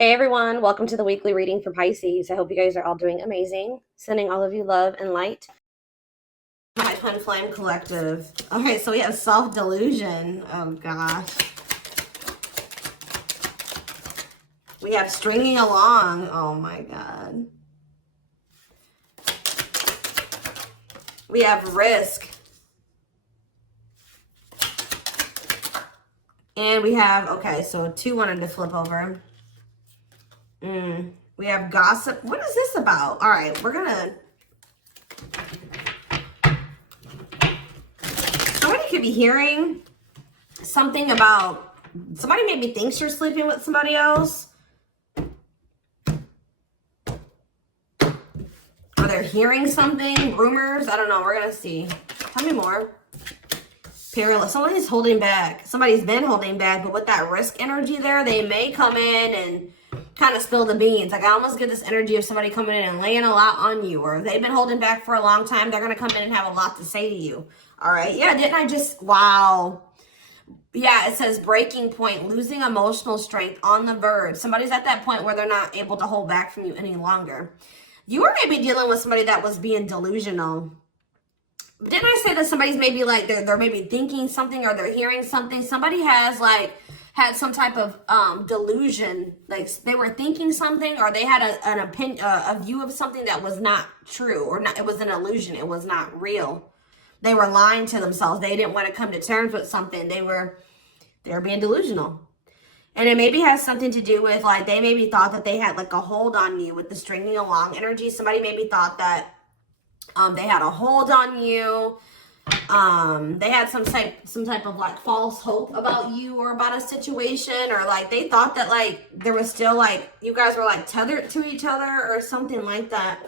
Hey everyone, welcome to the weekly reading for Pisces. I hope you guys are all doing amazing. Sending all of you love and light. My Twin Flame Collective. Okay, so we have self-delusion. Oh gosh. We have stringing along. Oh my god. We have risk. And we have, okay, so two wanted to flip over. We have gossip. What is this about? All right, we're gonna... Somebody could be hearing something about... Somebody maybe thinks you're sleeping with somebody else. Or they're hearing something, rumors. I don't know. We're going to see. Tell me more. Perilous. Somebody's holding back. Somebody's been holding back, but with that risk energy there, they may come in and kind of spill the beans. Like I almost get this energy of somebody coming in and laying a lot on you, or they've been holding back for a long time. They're going to come in and have a lot to say to you. All right. Yeah. Didn't I just, wow. Yeah. It says breaking point, losing emotional strength, on the verge. Somebody's at that point where they're not able to hold back from you any longer. You were maybe dealing with somebody that was being delusional. Didn't I say that somebody's maybe like they're maybe thinking something or they're hearing something? Somebody has like had some type of delusion, like they were thinking something or they had an opinion, a view of something that was not true, or not. It was an illusion. It was not real. They were lying to themselves. They didn't want to come to terms with something. They were being delusional. And it maybe has something to do with like they maybe thought that they had like a hold on you with the stringing along energy. Somebody maybe thought that they had a hold on you. They had some type of like false hope about you or about a situation, or like they thought that like there was still like you guys were like tethered to each other or something like that.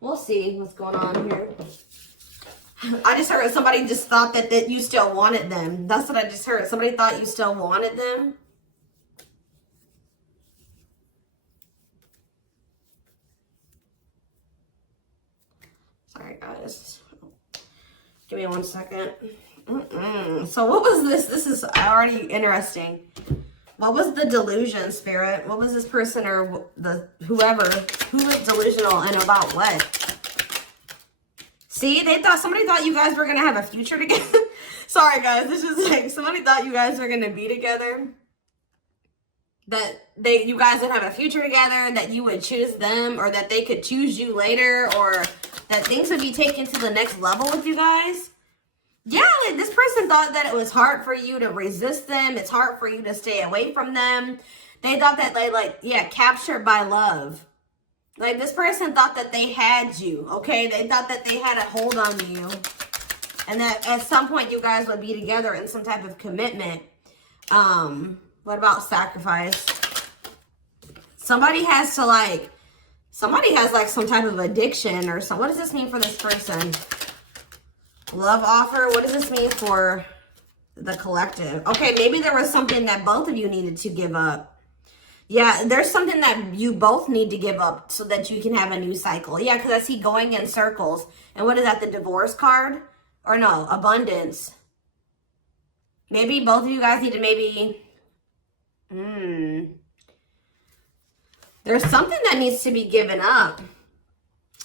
We'll see what's going on here. I just heard somebody just thought that you still wanted them. That's what I just heard. Somebody thought you still wanted them. Sorry, guys. Give me 1 second. So what was this? This is already interesting. What was the delusion, Spirit? What was this person or the whoever who was delusional and about what? See, somebody thought you guys were gonna have a future together. Sorry, guys. This is like somebody thought you guys were gonna be together. That you guys would have a future together, that you would choose them, or that they could choose you later, or that things would be taken to the next level with you guys. Yeah, this person thought that it was hard for you to resist them. It's hard for you to stay away from them. They thought that they captured by love. Like this person thought that they had you, okay? They thought that they had a hold on you. And that at some point you guys would be together in some type of commitment. What about sacrifice? Somebody has like some type of addiction or something. What does this mean for this person? Love offer. What does this mean for the collective? Okay, maybe there was something that both of you needed to give up. Yeah, there's something that you both need to give up so that you can have a new cycle. Yeah, because I see going in circles. And what is that, the divorce card? Or no, abundance. Maybe both of you guys need to maybe... There's something that needs to be given up.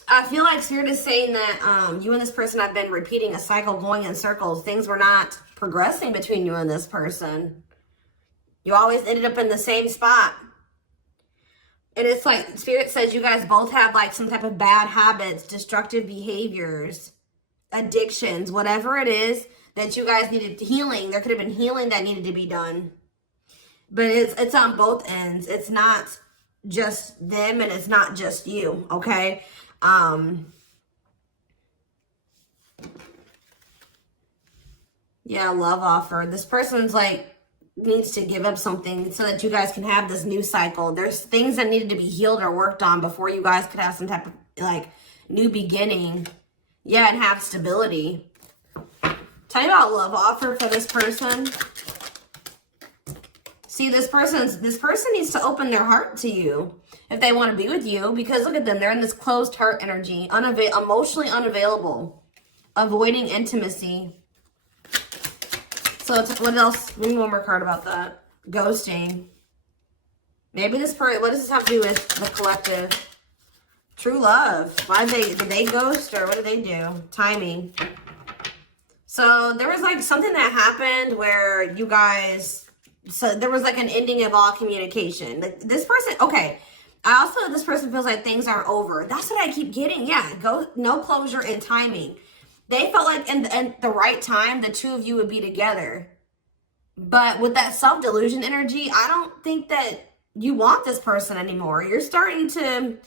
I feel like Spirit is saying that you and this person have been repeating a cycle, going in circles. Things were not progressing between you and this person. You always ended up in the same spot. And it's like Spirit says you guys both have like some type of bad habits, destructive behaviors, addictions, whatever it is that you guys needed healing. There could have been healing that needed to be done. But it's on both ends. It's not just them and it's not just you, okay? Yeah, love offer. This person's like needs to give up something so that you guys can have this new cycle. There's things that needed to be healed or worked on before you guys could have some type of like new beginning. Yeah, and have stability. Tell me about love offer for this person. See, this person needs to open their heart to you if they want to be with you, because look at them. They're in this closed heart energy, emotionally unavailable, avoiding intimacy. So what else? Maybe one more card about that. Ghosting. Maybe this person, what does this have to do with the collective? True love. Why did they ghost or what did they do? Timing. So there was like something that happened where you guys, so there was like an ending of all communication. Like this person, okay. I also, this person feels like things aren't over. That's what I keep getting. Yeah, no closure and timing. They felt like in the right time, the two of you would be together. But with that self-delusion energy, I don't think that you want this person anymore. You're starting to,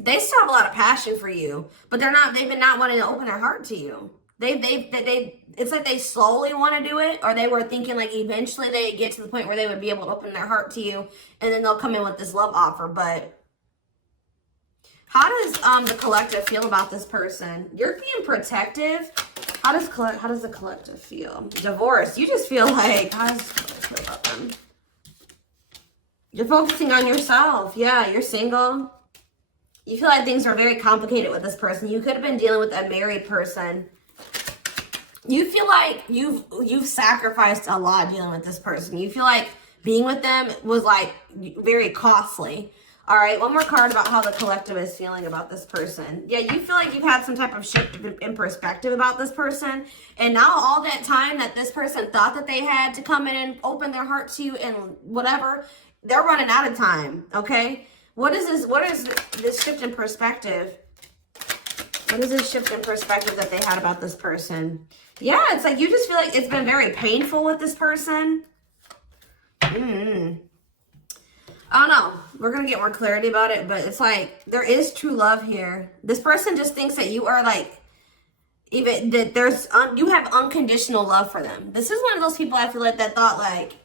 they still have a lot of passion for you, but they've been not wanting to open their heart to you. It's like they slowly want to do it, or they were thinking like eventually they'd get to the point where they would be able to open their heart to you, and then they'll come in with this love offer. But how does the collective feel about this person? You're being protective. How does the collective feel? Divorce. You just feel like, how does the collective feel about them? You're focusing on yourself. Yeah, you're single. You feel like things are very complicated with this person. You could have been dealing with a married person. You feel like you've sacrificed a lot dealing with this person. You feel like being with them was like very costly. All right, one more card about how the collective is feeling about this person. Yeah, you feel like you've had some type of shift in perspective about this person. And now all that time that this person thought that they had to come in and open their heart to you and whatever, they're running out of time, okay? What is this shift in perspective? What is this shift in perspective that they had about this person? Yeah, it's like you just feel like it's been very painful with this person. I don't know. We're going to get more clarity about it, but it's like there is true love here. This person just thinks that you are like, even that you have unconditional love for them. This is one of those people I feel like that thought like,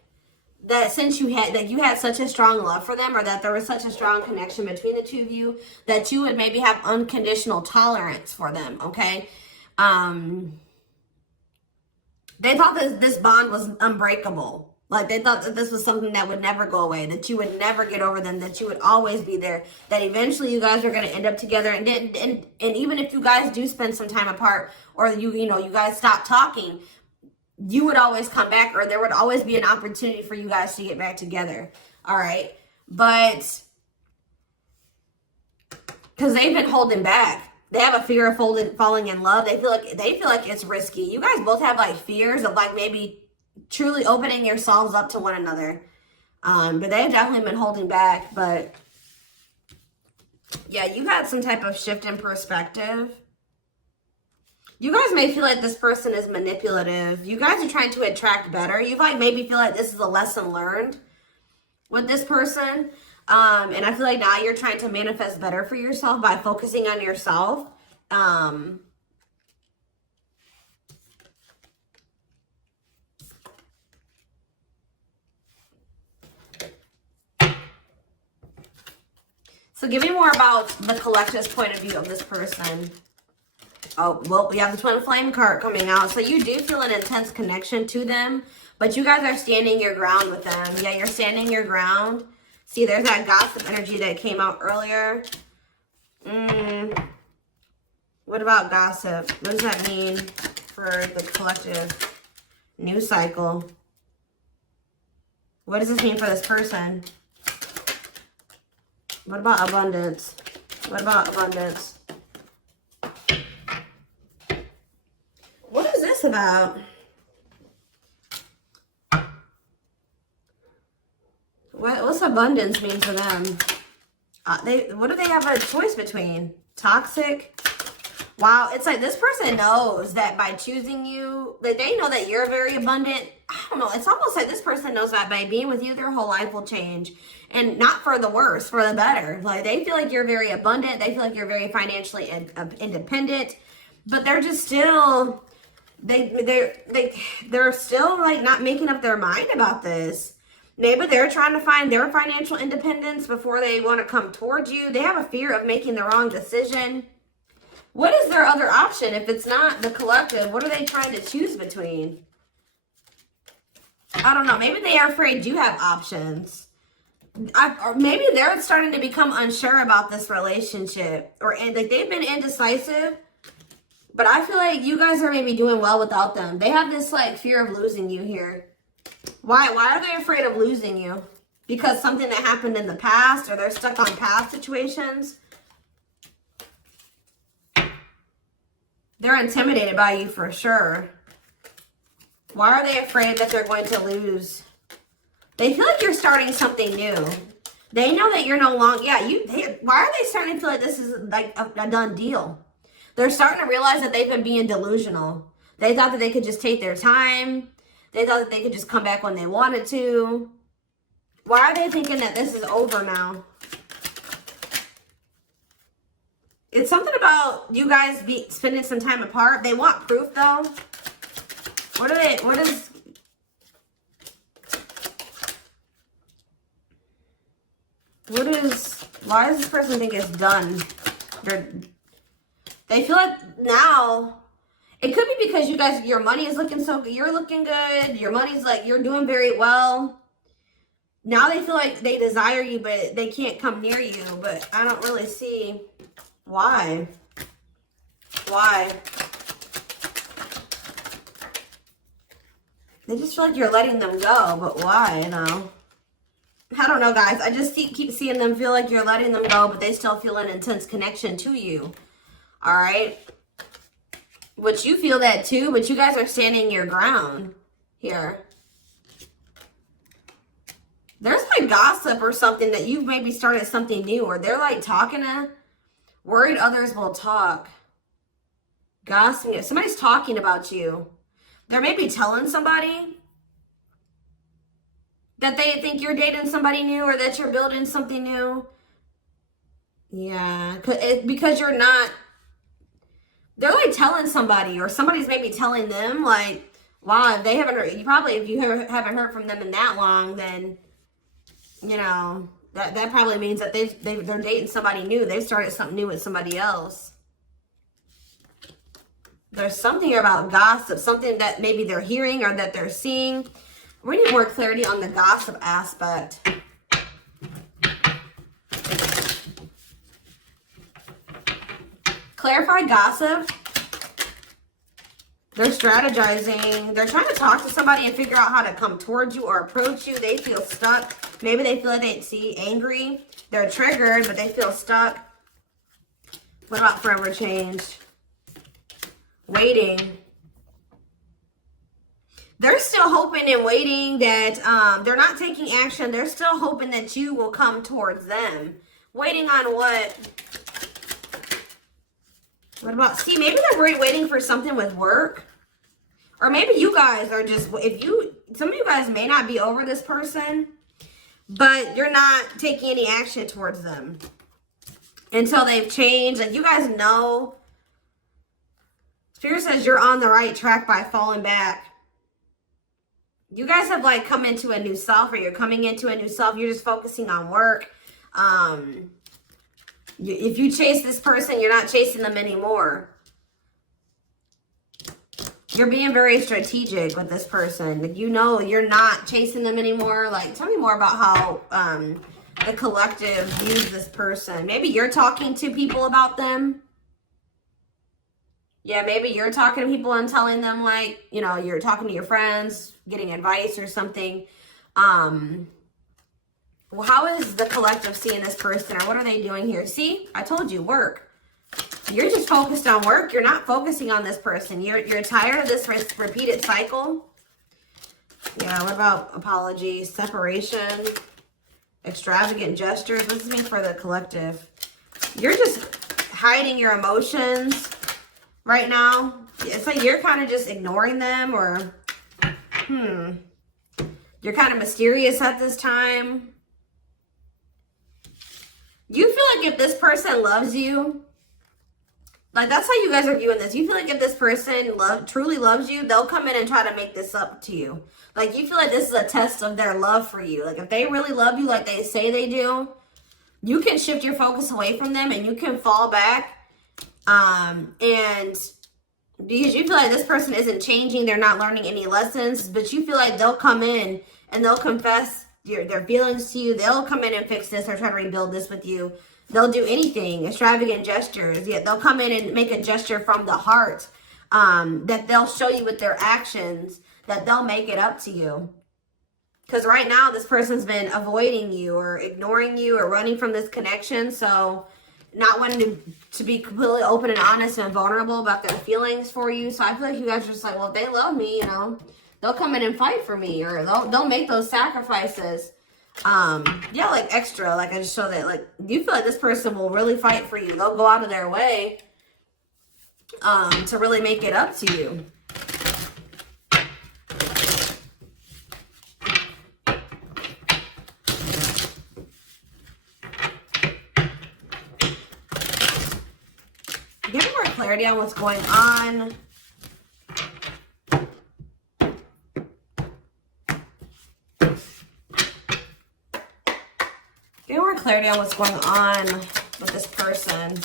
that since you had such a strong love for them, or that there was such a strong connection between the two of you, that you would maybe have unconditional tolerance for them, okay? They thought that this bond was unbreakable. Like they thought that this was something that would never go away, that you would never get over them, that you would always be there, that eventually you guys are going to end up together. And even if you guys do spend some time apart, or you guys stop talking, you would always come back, or there would always be an opportunity for you guys to get back together. All right. But because they've been holding back. They have a fear of falling in love. They feel like it's risky. You guys both have like fears of like maybe truly opening yourselves up to one another. But they've definitely been holding back. But yeah, you've had some type of shift in perspective. You guys may feel like this person is manipulative. You guys are trying to attract better. You like maybe feel like this is a lesson learned with this person. And I feel like now you're trying to manifest better for yourself by focusing on yourself. So give me more about the collective's point of view of this person. Oh, well, we have the Twin Flame card coming out. So you do feel an intense connection to them, but you guys are standing your ground with them. Yeah, you're standing your ground. See, there's that gossip energy that came out earlier. What about gossip? What does that mean for the collective? News cycle. What does this mean for this person? What about abundance? What about abundance? What is this about? What's abundance mean for them? What do they have a choice between? Toxic? Wow, it's like this person knows that by choosing you, that they know that you're very abundant. I don't know. It's almost like this person knows that by being with you, their whole life will change. And not for the worse, for the better. Like they feel like you're very abundant. They feel like you're very financially independent. But they're just still, they're still like not making up their mind about this. Maybe they're trying to find their financial independence before they want to come towards you. They have a fear of making the wrong decision. What is their other option if it's not the collective? What are they trying to choose between? I don't know. Maybe they are afraid you have options. Or maybe they're starting to become unsure about this relationship. Or like they've been indecisive. But I feel like you guys are maybe doing well without them. They have this like fear of losing you here. Why are they afraid of losing you? Because something that happened in the past, or they're stuck on past situations? They're intimidated by you for sure. Why are they afraid that they're going to lose? They feel like you're starting something new. They know that you're no longer, why are they starting to feel like this is like a done deal? They're starting to realize that they've been being delusional. They thought that they could just take their time. They thought that they could just come back when they wanted to. Why are they thinking that this is over now? It's something about you guys spending some time apart. They want proof though. Why does this person think it's done? They feel like now, it could be because you guys, your money is looking so good. You're looking good. Your money's like, you're doing very well. Now they feel like they desire you, but they can't come near you. But I don't really see why. Why? They just feel like you're letting them go, but why? No. I don't know, guys. I just keep seeing them feel like you're letting them go, but they still feel an intense connection to you. All right? Which you feel that too, but you guys are standing your ground here. There's like gossip or something that you've maybe started something new, or they're like talking to, worried others will talk. Gossiping. If somebody's talking about you, they're maybe telling somebody that they think you're dating somebody new or that you're building something new. Yeah, because you're not, they're like telling somebody, or somebody's maybe telling them like, wow, if they haven't heard, if you haven't heard from them in that long, then, you know, that probably means that they're dating somebody new. They've started something new with somebody else. There's something here about gossip, something that maybe they're hearing or that they're seeing. We need more clarity on the gossip aspect. Clarify gossip. They're strategizing. They're trying to talk to somebody and figure out how to come towards you or approach you. They feel stuck. Maybe they feel like they angry. They're triggered, but they feel stuck. What about forever changed? Waiting. They're still hoping and waiting that they're not taking action. They're still hoping that you will come towards them. Waiting on what? What about, see, maybe they're waiting for something with work. Or maybe you guys are just, some of you guys may not be over this person, but you're not taking any action towards them until they've changed. And you guys know, Spirit says you're on the right track by falling back. You guys have like come into a new self, or you're coming into a new self. You're just focusing on work. If you chase this person, you're not chasing them anymore. You're being very strategic with this person. You know you're not chasing them anymore. Like, tell me more about how the collective views this person. Maybe you're talking to people about them. Yeah, maybe you're talking to people and telling them, like, you know, you're talking to your friends, getting advice or something. Well, how is the collective seeing this person, or what are they doing here? See, I told you, work. You're just focused on work. You're not focusing on this person. You're tired of this repeated cycle. Yeah, what about apologies, separation, extravagant gestures? What does this mean for the collective? You're just hiding your emotions right now. It's like you're kind of just ignoring them, or you're kind of mysterious at this time. You feel like if this person loves you, like that's how you guys are viewing this. You feel like if this person truly loves you, they'll come in and try to make this up to you. Like you feel like this is a test of their love for you. Like if they really love you like they say they do, you can shift your focus away from them and you can fall back. And because you feel like this person isn't changing, they're not learning any lessons, but you feel like they'll come in and they'll confess their feelings to you. They'll come in and fix this or try to rebuild this with you. They'll do anything, extravagant gestures. Yeah, they'll come in and make a gesture from the heart that they'll show you with their actions, that they'll make it up to you. Because right now, this person's been avoiding you or ignoring you or running from this connection. So not wanting to be completely open and honest and vulnerable about their feelings for you. So I feel like you guys are just like, well, if they love me, you know, they'll come in and fight for me, or they'll make those sacrifices. Yeah, like extra. Like I just show that, like, you feel like this person will really fight for you. They'll go out of their way to really make it up to you. Give me more clarity on what's going on. Give me more clarity on what's going on with this person.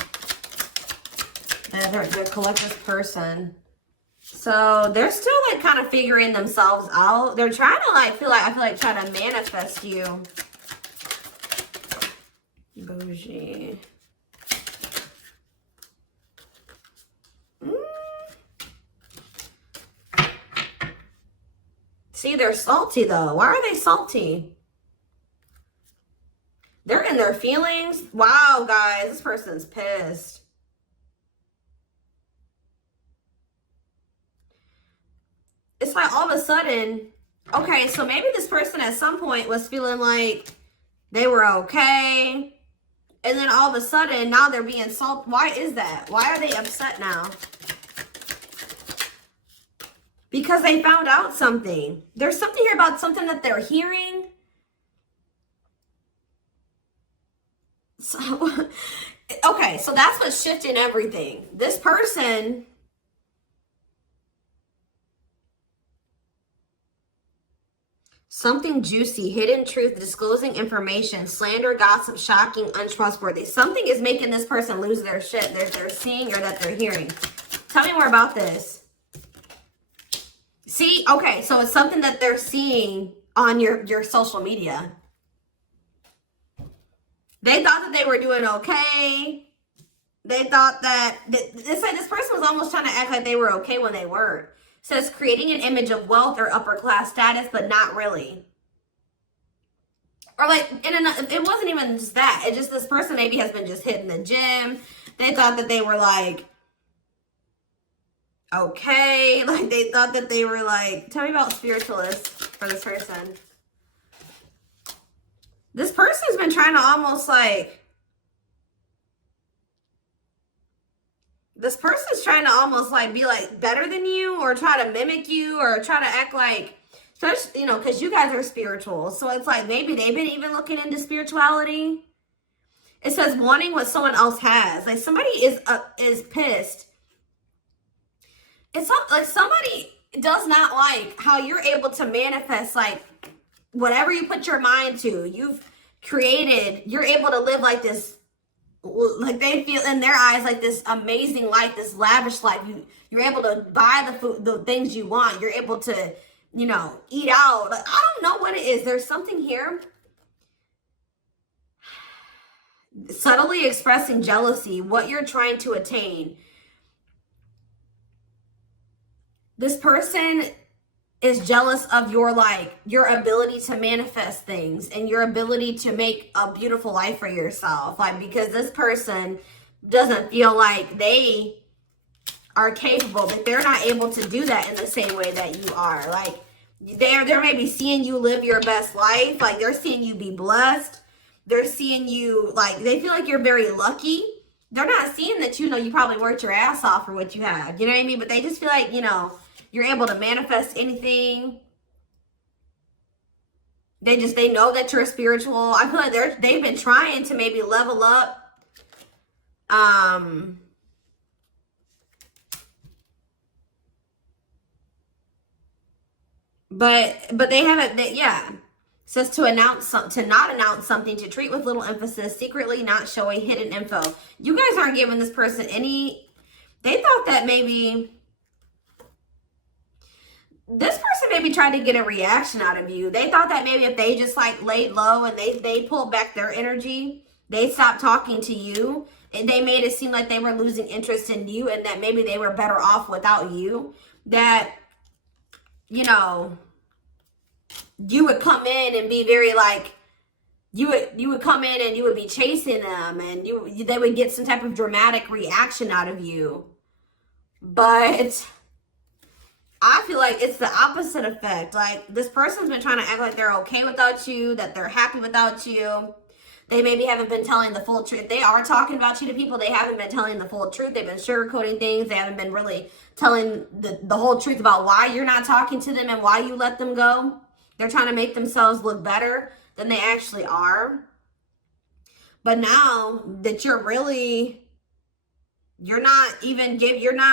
Their collective person. So they're still like kind of figuring themselves out. They're trying to like I feel like trying to manifest you. Bougie. See, they're salty though. Why are they salty? They're in their feelings. Wow, guys, this person's pissed. It's like all of a sudden, okay, so maybe this person at some point was feeling like they were okay. And then all of a sudden, now they're being salty. Why is that? Why are they upset now? Because they found out something. There's something here about something that they're hearing. So, okay, so that's what's shifting everything. This person... Something juicy, hidden truth, disclosing information, slander, gossip, shocking, untrustworthy. Something is making this person lose their shit that they're seeing or that they're hearing. Tell me more about this. See, okay, so it's something that they're seeing on your social media. They thought that they were doing okay. They thought that, it's like this person was almost trying to act like they were okay when they weren't. Says creating an image of wealth or upper class status, but not really. Or like, it wasn't even just that. It just, this person maybe has been just hitting the gym. They thought that they were like, okay. Like they thought that they were like, tell me about spiritualists for this person. This person's been trying to almost like, this person's trying to almost like be like better than you, or try to mimic you, or try to act like, you know, because you guys are spiritual. So it's like maybe they've been even looking into spirituality. It says wanting what someone else has. Like somebody is pissed. It's not like somebody does not like how you're able to manifest like whatever you put your mind to. You've created, you're able to live like this. Like they feel in their eyes like this amazing life, this lavish life. You're able to buy the food, the things you want. You're able to, you know, eat out. Like, I don't know what it is. There's something here. Subtly expressing jealousy, what you're trying to attain. This person is jealous of your your ability to manifest things and your ability to make a beautiful life for yourself. Like, because this person doesn't feel like they are capable, that they're not able to do that in the same way that you are. Like they're maybe seeing you live your best life. Like they're seeing you be blessed. They're seeing you, like, they feel like you're very lucky. They're not seeing that, you know, you probably worked your ass off for what you have. You know what I mean? But they just feel like, you know, you're able to manifest anything. They know that you're spiritual. I feel like they've been trying to maybe level up. But they haven't, yeah. It says to not announce something, to treat with little emphasis, secretly not showing hidden info. You guys aren't giving this person any, they thought that maybe this person maybe tried to get a reaction out of you. They thought that maybe if they just like laid low and they pulled back their energy, they stopped talking to you, and they made it seem like they were losing interest in you, and that maybe they were better off without you. That, you know, you would come in and be very like, you would come in and you would be chasing them, and they would get some type of dramatic reaction out of you. But I feel like it's the opposite effect. Like, this person's been trying to act like they're okay without you, that they're happy without you. They maybe haven't been telling the full truth. They are talking about you to people. They haven't been telling the full truth. They've been sugarcoating things. They haven't been really telling the whole truth about why you're not talking to them and why you let them go. They're trying to make themselves look better than they actually are. But now that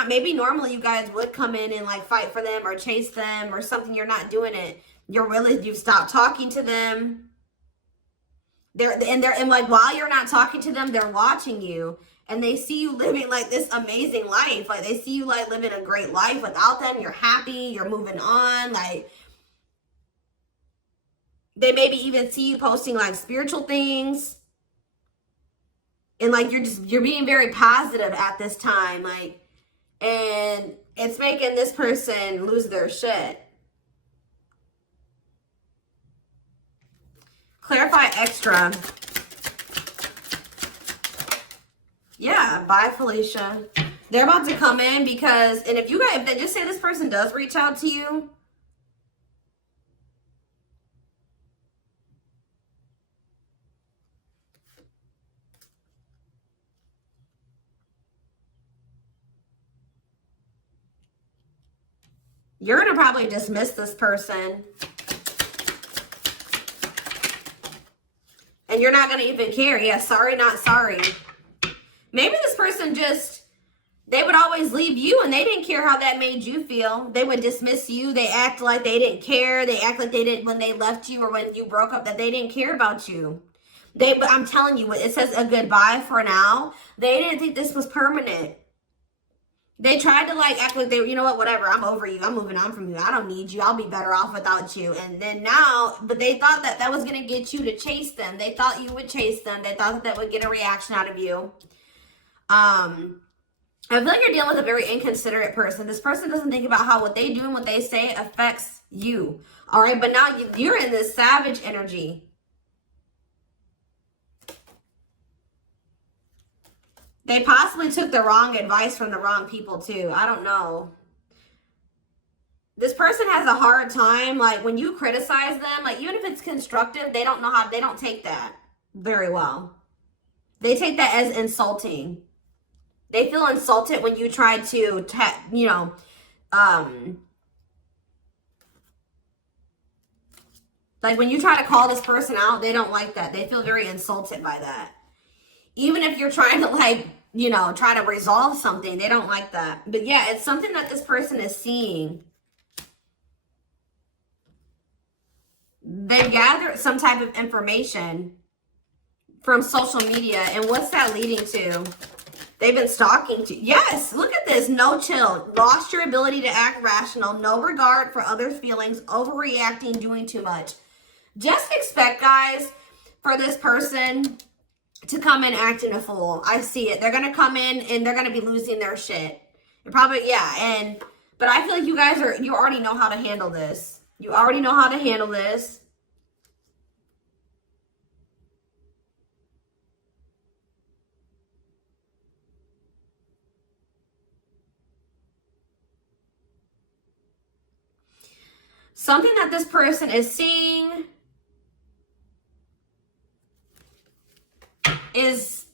maybe normally you guys would come in and like fight for them or chase them or something. You're not doing it. You've stopped talking to them. And like, while you're not talking to them, they're watching you, and they see you living like this amazing life. Like, they see you like living a great life without them. You're happy, you're moving on. Like, they maybe even see you posting like spiritual things. And like, you're being very positive at this time. Like, and it's making this person lose their shit. Clarify extra. Yeah, bye, Felicia. They're about to come in because, and if they just say this person does reach out to you, you're going to probably dismiss this person. And you're not going to even care. Yeah, sorry, not sorry. Maybe this person they would always leave you and they didn't care how that made you feel. They would dismiss you. They act like they didn't care. They act like they didn't when they left you or when you broke up, that they didn't care about you. But I'm telling you, it says a goodbye for now. They didn't think this was permanent. They tried to like act like you know what, whatever, I'm over you. I'm moving on from you. I don't need you. I'll be better off without you. And then now, but they thought that was going to get you to chase them. They thought you would chase them. They thought that would get a reaction out of you. I feel like you're dealing with a very inconsiderate person. This person doesn't think about how what they do and what they say affects you. All right, but now you're in this savage energy. They possibly took the wrong advice from the wrong people too. I don't know. This person has a hard time, like when you criticize them, like even if it's constructive, they don't take that very well. They take that as insulting. They feel insulted when you try to, like when you try to call this person out, they don't like that. They feel very insulted by that. Even if you're trying to like, try to resolve something, they don't like that. But yeah, it's something that this person is seeing. They gathered some type of information from social media. And what's that leading to? They've been stalking you. Yes, look at this. No chill. Lost your ability to act rational. No regard for others' feelings. Overreacting, doing too much. Just expect, guys, for this person to come in acting a fool. I see it. They're going to come in and they're going to be losing their shit. Probably, yeah. But I feel like you already know how to handle this. You already know how to handle this. Something that this person is seeing is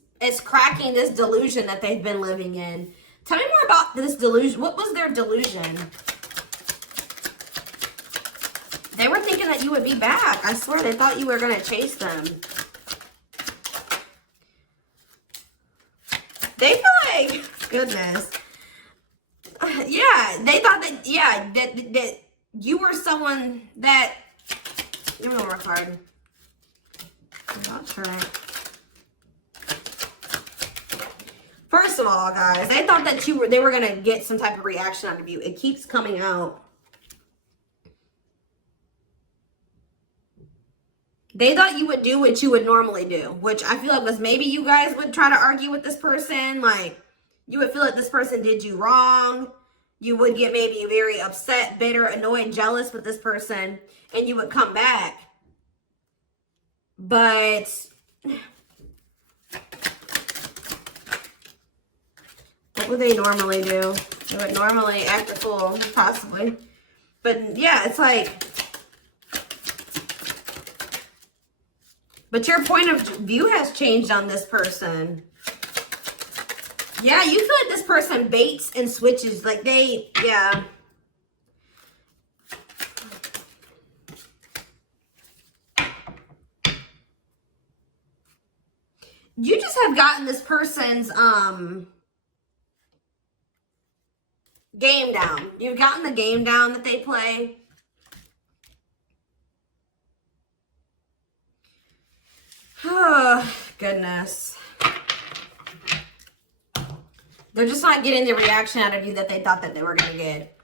cracking this delusion that they've been living in. Tell me more about this delusion. What was their delusion? They were thinking that you would be back. I swear, they thought you were going to chase them. They feel like, goodness. Yeah, they thought that, yeah, that you were someone that, give me one more card. I'll try. First of all, guys, they thought that they were going to get some type of reaction out of you. It keeps coming out. They thought you would do what you would normally do, which I feel like was maybe you guys would try to argue with this person. Like, you would feel like this person did you wrong. You would get maybe very upset, bitter, annoyed, jealous with this person, and you would come back. But what would they normally do? They would normally act a fool, possibly. But yeah, it's like, but your point of view has changed on this person. Yeah, you feel like this person baits and switches. Like yeah. You just have gotten this person's game down. You've gotten the game down that they play. Oh, goodness. They're just not getting the reaction out of you that they thought that they were going to get.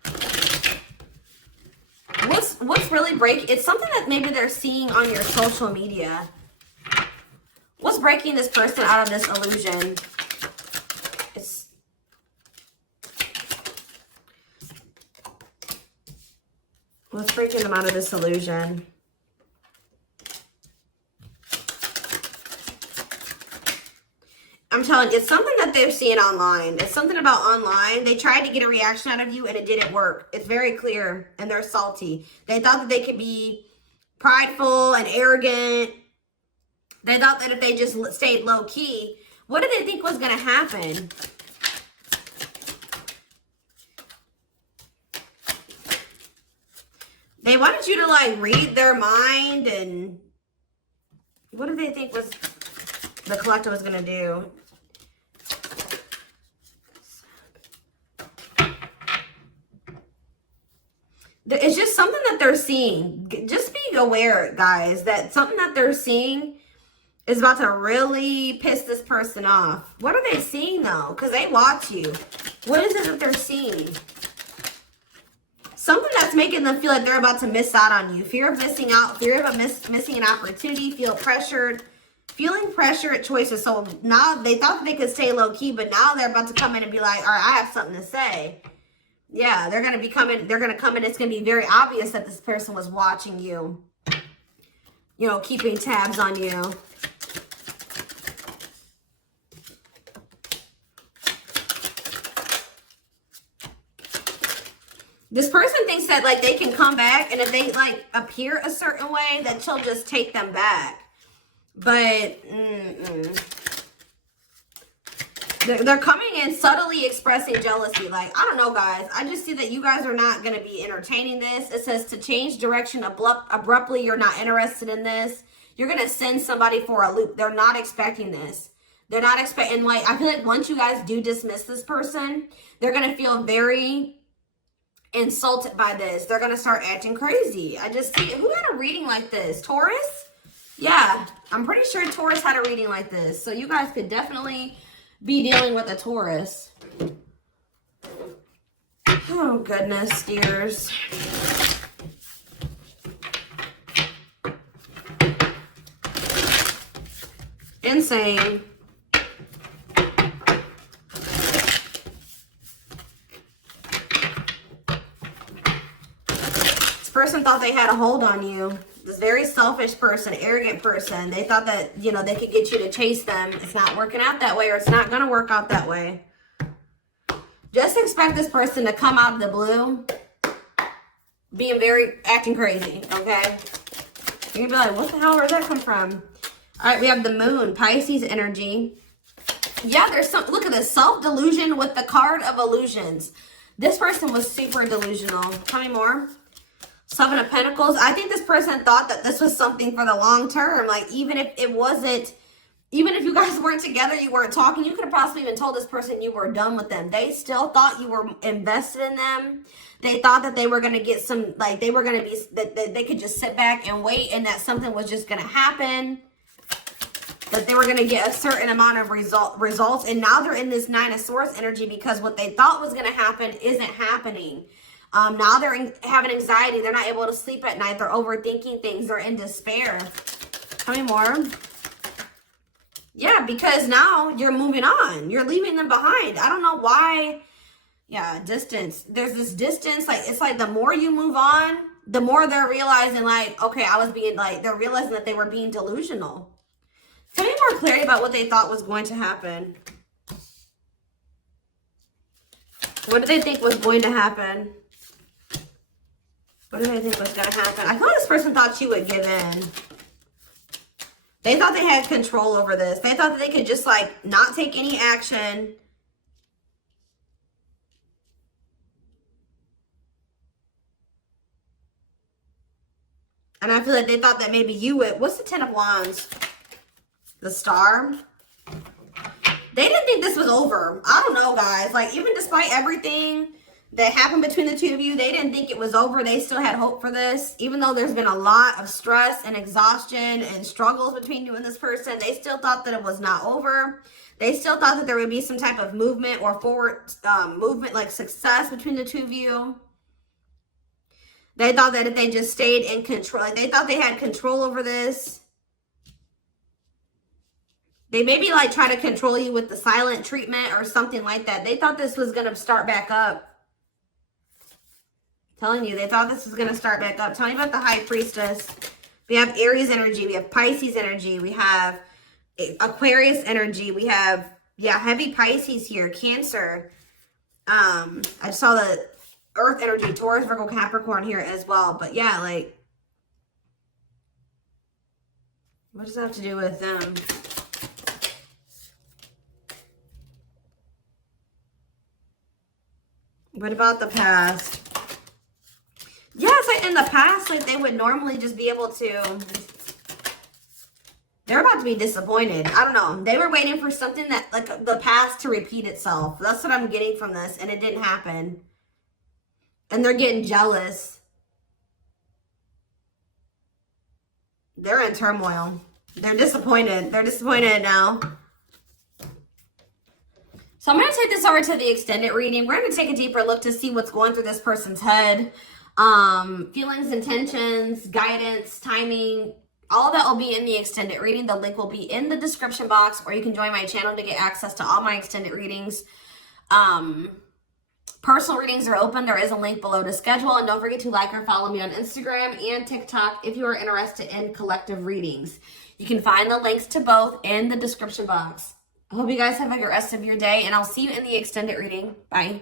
What's really breaking? It's something that maybe they're seeing on your social media. What's breaking this person out of this illusion? What's breaking them out of this illusion? I'm telling you, it's something that they're seeing online. It's something about online. They tried to get a reaction out of you and it didn't work. It's very clear, and they're salty. They thought that they could be prideful and arrogant. They thought that if they just stayed low key, what did they think was going to happen? They wanted you to like read their mind, and what did they think was the collective was going to do? It's just something that they're seeing. Just be aware, guys, that something that they're seeing is about to really piss this person off. What are they seeing, though? Because they watch you. What is it that they're seeing? Something that's making them feel like they're about to miss out on you. Fear of missing out. Fear of missing an opportunity. Feel pressured. Feeling pressure at choices. So now they thought they could stay low key, but now they're about to come in and be like, all right, I have something to say. Yeah, they're going to be coming. They're going to come in. It's going to be very obvious that this person was watching you. You know, keeping tabs on you. This person thinks that, like, they can come back, and if they, like, appear a certain way, that she'll just take them back. But, They're coming in subtly expressing jealousy. Like, I don't know, guys. I just see that you guys are not going to be entertaining this. It says to change direction abruptly. You're not interested in this. You're going to send somebody for a loop. They're not expecting this. They're not expecting, like, I feel like once you guys do dismiss this person, they're going to feel very insulted by this. They're going to start acting crazy. I just see, who had a reading like this? Taurus? Yeah, I'm pretty sure Taurus had a reading like this. So you guys could definitely be dealing with a Taurus. Oh, goodness, dears. Insane. This person thought they had a hold on you. This very selfish person, arrogant person. They thought that, you know, they could get you to chase them. It's not working out that way, or it's not going to work out that way. Just expect this person to come out of the blue being acting crazy, okay? You're going to be like, what the hell, where'd that come from? All right, we have the moon, Pisces energy. Yeah, there's some, look at this, self-delusion with the card of illusions. This person was super delusional. Tell me more. Seven of Pentacles. I think this person thought that this was something for the long term. Like, even if it wasn't, even if you guys weren't together, you weren't talking, you could have possibly even told this person you were done with them. They still thought you were invested in them. They thought that they were going to get some, like, they were going to be, that they could just sit back and wait, and that something was just going to happen. That they were going to get a certain amount of results. And now they're in this Nine of Swords energy because what they thought was going to happen isn't happening. Now they're having anxiety. They're not able to sleep at night. They're overthinking things. They're in despair. Tell me more. Yeah, because now you're moving on. You're leaving them behind. I don't know why Yeah, distance. There's this distance. Like, it's like the more you move on, the more they're realizing, like, okay, I was being, like, they're realizing that they were being delusional. Tell me more clarity about what they thought was going to happen. What did they think was going to happen? What did they think was going to happen? I thought this person thought she would give in. They thought they had control over this. They thought that they could just, like, not take any action. And I feel like they thought that maybe you would. What's the Ten of Wands? The Star. They didn't think this was over. I don't know, guys. Like, even despite everything that happened between the two of you, they didn't think it was over. They still had hope for this. Even though there's been a lot of stress and exhaustion and struggles between you and this person, they still thought that it was not over. They still thought that there would be some type of movement or forward movement, like success between the two of you. They thought that if they just stayed in control, like they thought they had control over this. They maybe like try to control you with the silent treatment or something like that. They thought this was going to start back up. Telling you, they thought this was going to start back up. Tell me about the High Priestess. We have Aries energy. We have Pisces energy. We have Aquarius energy. We have, yeah, heavy Pisces here. Cancer. I saw the Earth energy. Taurus, Virgo, Capricorn here as well. But yeah, like, what does that have to do with them? What about the past? Yeah, it's like in the past, like they would normally just be able to, they're about to be disappointed. I don't know. They were waiting for something that, like the past to repeat itself. That's what I'm getting from this, and it didn't happen. And they're getting jealous. They're in turmoil. They're disappointed. They're disappointed now. So I'm going to take this over to the extended reading. We're going to take a deeper look to see what's going through this person's head. Feelings, intentions, guidance, timing, all that will be in the extended reading. The link will be in the description box, or you can join my channel to get access to all my extended readings. Personal readings are open. There is a link below to schedule. And don't forget to like or follow me on Instagram and TikTok if you are interested in collective readings. You can find the links to both in the description box. I hope you guys have a good rest of your day, and I'll see you in the extended reading. Bye.